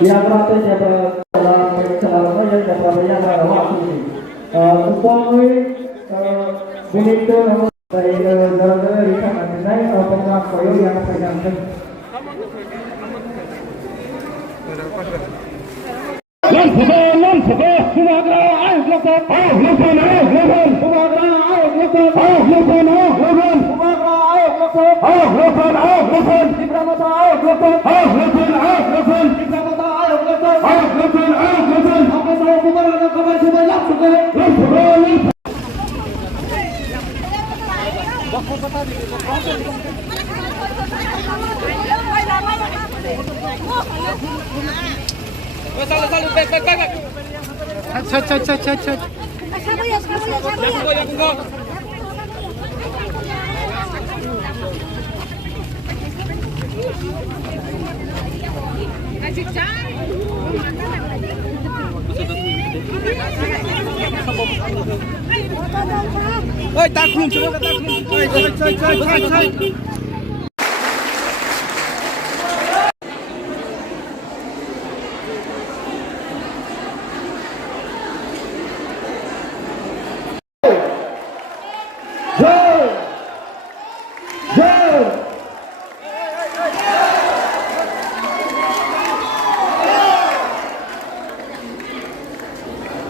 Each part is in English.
yang berarti siapa dalam yang dapat yang ada waktu ini. Upami bonito dari negara kita nanti apakah koyo yang penyanyi.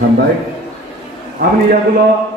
Sampai, apa nih ya kalau